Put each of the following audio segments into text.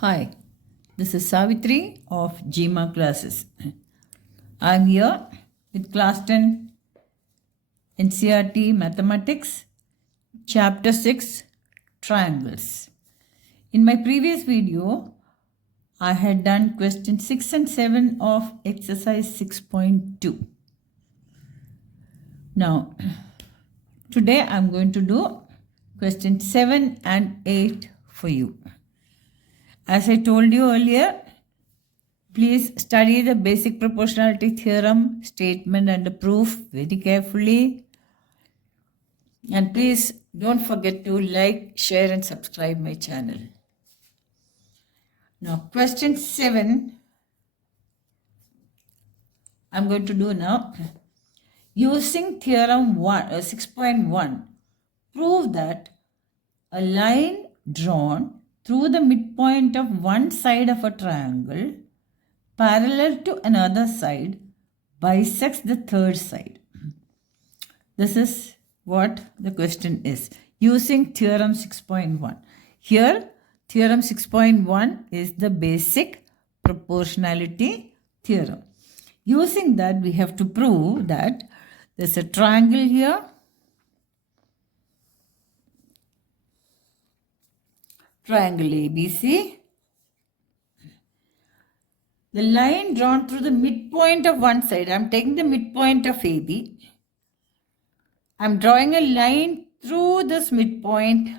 Hi, this is Savitri of GMA classes. I'm here with class 10 Ncert Mathematics, chapter 6 Triangles. In my previous video, I had done question 6 and 7 of exercise 6.2. Now, today I'm going to do question 7 and 8 for you. As I told you earlier, please study the basic proportionality theorem, statement and the proof very carefully. And please don't forget to like, share and subscribe my channel. Now question 7, I'm going to do now. Using theorem 6.1, prove that a line drawn through the midpoint of one side of a triangle parallel to another side bisects the third side. This is what the question is. Using theorem 6.1. Here, theorem 6.1 is the basic proportionality theorem. Using that, we have to prove that there's a triangle here. Triangle ABC. The line drawn through the midpoint of one side. I'm taking the midpoint of AB. I'm drawing a line through this midpoint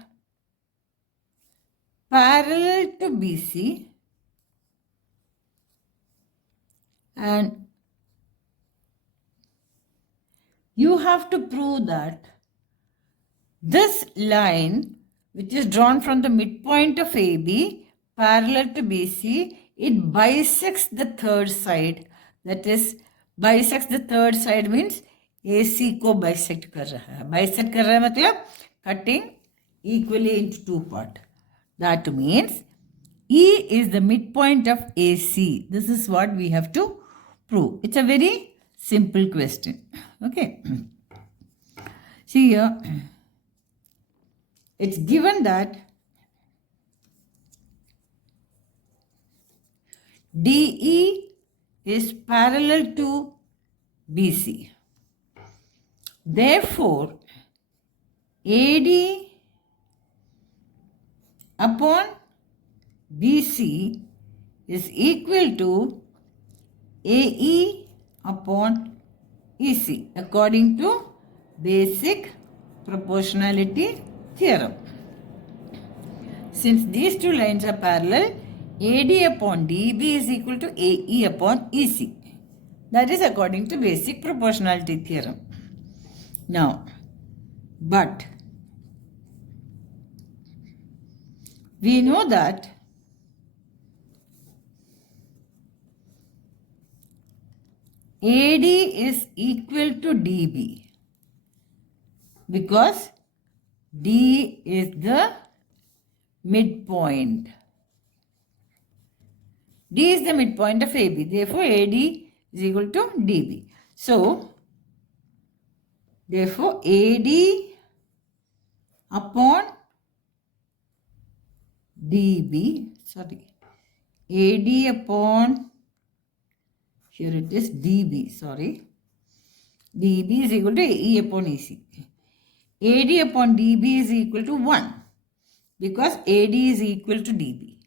parallel to BC. And you have to prove that this line, which is drawn from the midpoint of AB parallel to BC, it bisects the third side. That is, bisects the third side means AC को bisect कर रहा है. Bisect कर रहा है मतलब cutting equally into two parts. That means E is the midpoint of AC. This is what we have to prove. It's a very simple question. Okay. See here. It's given that DE is parallel to BC. Therefore, AD upon BC is equal to AE upon EC according to basic proportionality theorem. Since these two lines are parallel, AD upon DB is equal to AE upon EC. That is according to basic proportionality theorem. Now, but we know that AD is equal to DB because D is the midpoint. D is the midpoint of AB. Therefore, AD is equal to DB. So, therefore, AD upon DB, AD upon, here it is DB, DB is equal to AE upon EC. AD upon DB is equal to 1 because AD is equal to DB.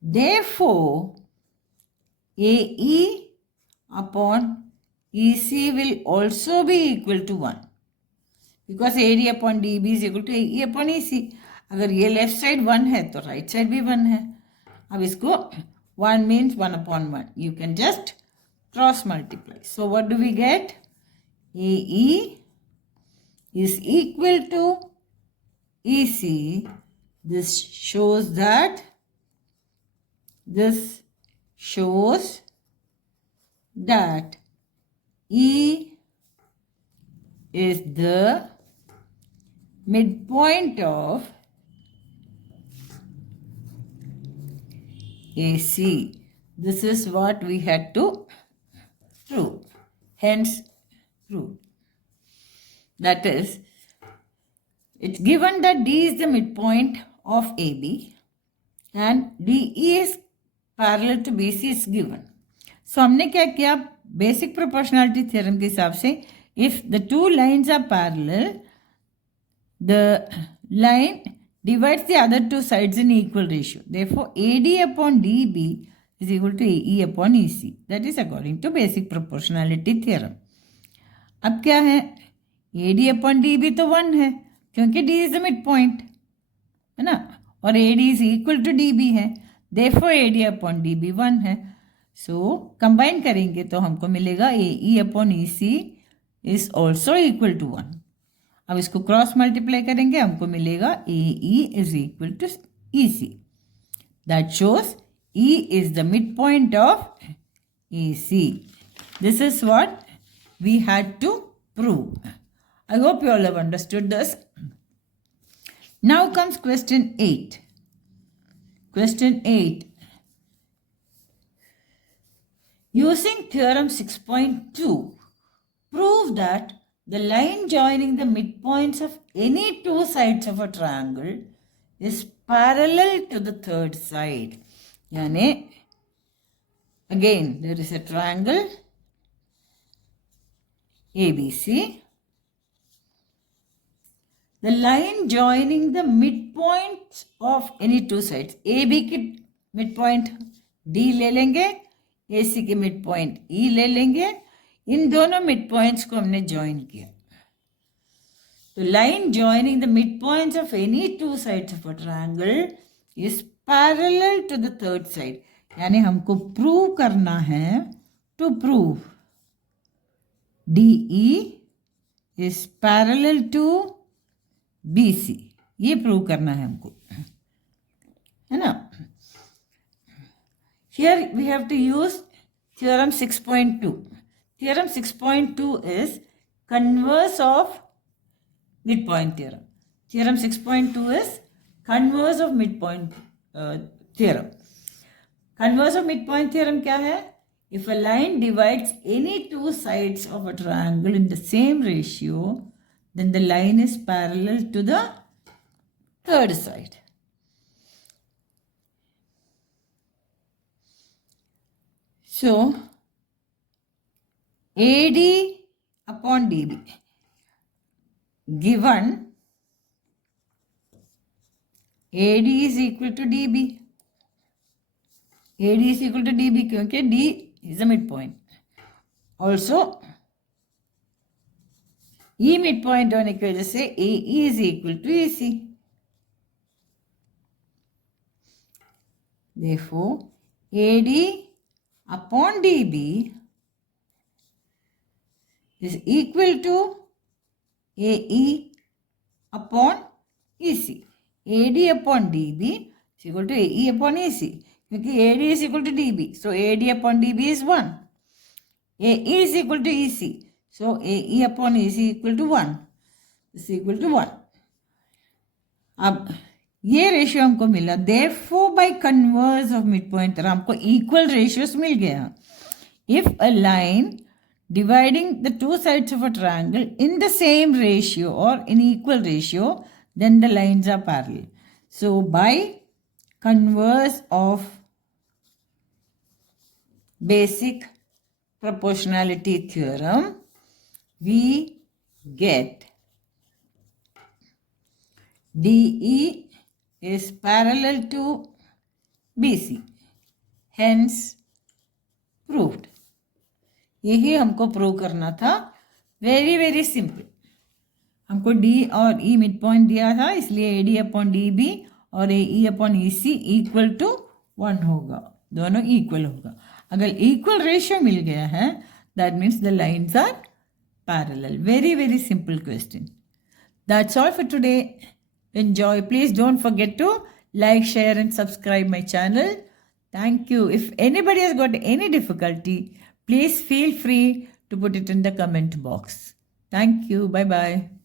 Therefore, AE upon EC will also be equal to 1 because AD upon DB is equal to AE upon EC. अगर ये left side 1 है तो right side भी 1 है. अब इसको 1 means 1 upon 1. You can just cross multiply. So what do we get? AE is equal to EC. This shows that E is the midpoint of AC. This is what we had to prove. Hence, prove. That is, it's given that D is the midpoint of AB and DE is parallel to BC is given. So हमने क्या किया, basic proportionality theorem के हिसाब से, if the two lines are parallel, the line divides the other two sides in equal ratio. Therefore, AD upon DB is equal to AE upon EC. That is according to basic proportionality theorem. अब क्या है, AD upon DB तो 1 है क्योंकि D is the midpoint, है ना, और AD is equal to DB है. Therefore, AD upon DB 1 है. सो कंबाइन करेंगे तो हमको मिलेगा AE upon EC is also equal to 1. अब इसको क्रॉस मल्टीप्लाई करेंगे, हमको मिलेगा AE is equal to EC. That shows E is the mid point of AC. This is what we had to prove. I hope you all have understood this. Now comes question 8. Question 8. Using theorem 6.2, prove that the line joining the midpoints of any two sides of a triangle is parallel to the third side. Yani, again, there is a triangle ABC. The line joining the midpoints of any two sides. AB की midpoint D ले लेंगे, AC के mid point E ले लेंगे. इन दोनों mid points को हमने join किया. तो line joining the mid points of any two sides of a triangle is parallel to the third side. यानी हमको प्रूव करना है, to prove DE is parallel to BC. ये प्रूव करना है हमको, है ना. Here we have to use theorem 6.2. Theorem 6.2 is converse of midpoint theorem. Theorem 6.2 is converse of midpoint theorem. Converse of midpoint theorem क्या है? If a line divides any two sides of a triangle in the same ratio, then the line is parallel to the third side. So, AD upon DB given AD is equal to DB. AD is equal to DB क्योंकि D is the midpoint. Also, E midpoint होने की वजह से AE is equal to EC. Therefore, AD upon DB is equal to AE upon EC. AD upon DB is equal to AE upon EC. क्योंकि AD is equal to DB. So, AD upon DB is 1. AE is equal to EC. So, AE upon EC equal to 1. is equal to 1. अब ये ratio हमको मिला. Therefore, by converse of midpoint हमको equal ratios मिल गया. If a line dividing the two sides of a triangle in the same ratio or in equal ratio, then the lines are parallel. So, by converse of basic proportionality theorem, we get DE is parallel to BC. Hence, proved. यही हमको prove करना था. Very very simple. हमको D और E mid point दिया था, इसलिए AD upon DB और AE upon EC equal to 1 होगा. दोनों इक्वल होगा. अगर इक्वल रेशियो मिल गया है, that means the lines are parallel. Very very simple question. That's all for today. Enjoy. Please don't forget to like, share and subscribe my channel. Thank you. If anybody has got any difficulty, please feel free to put it in the comment box. Thank you. Bye-bye.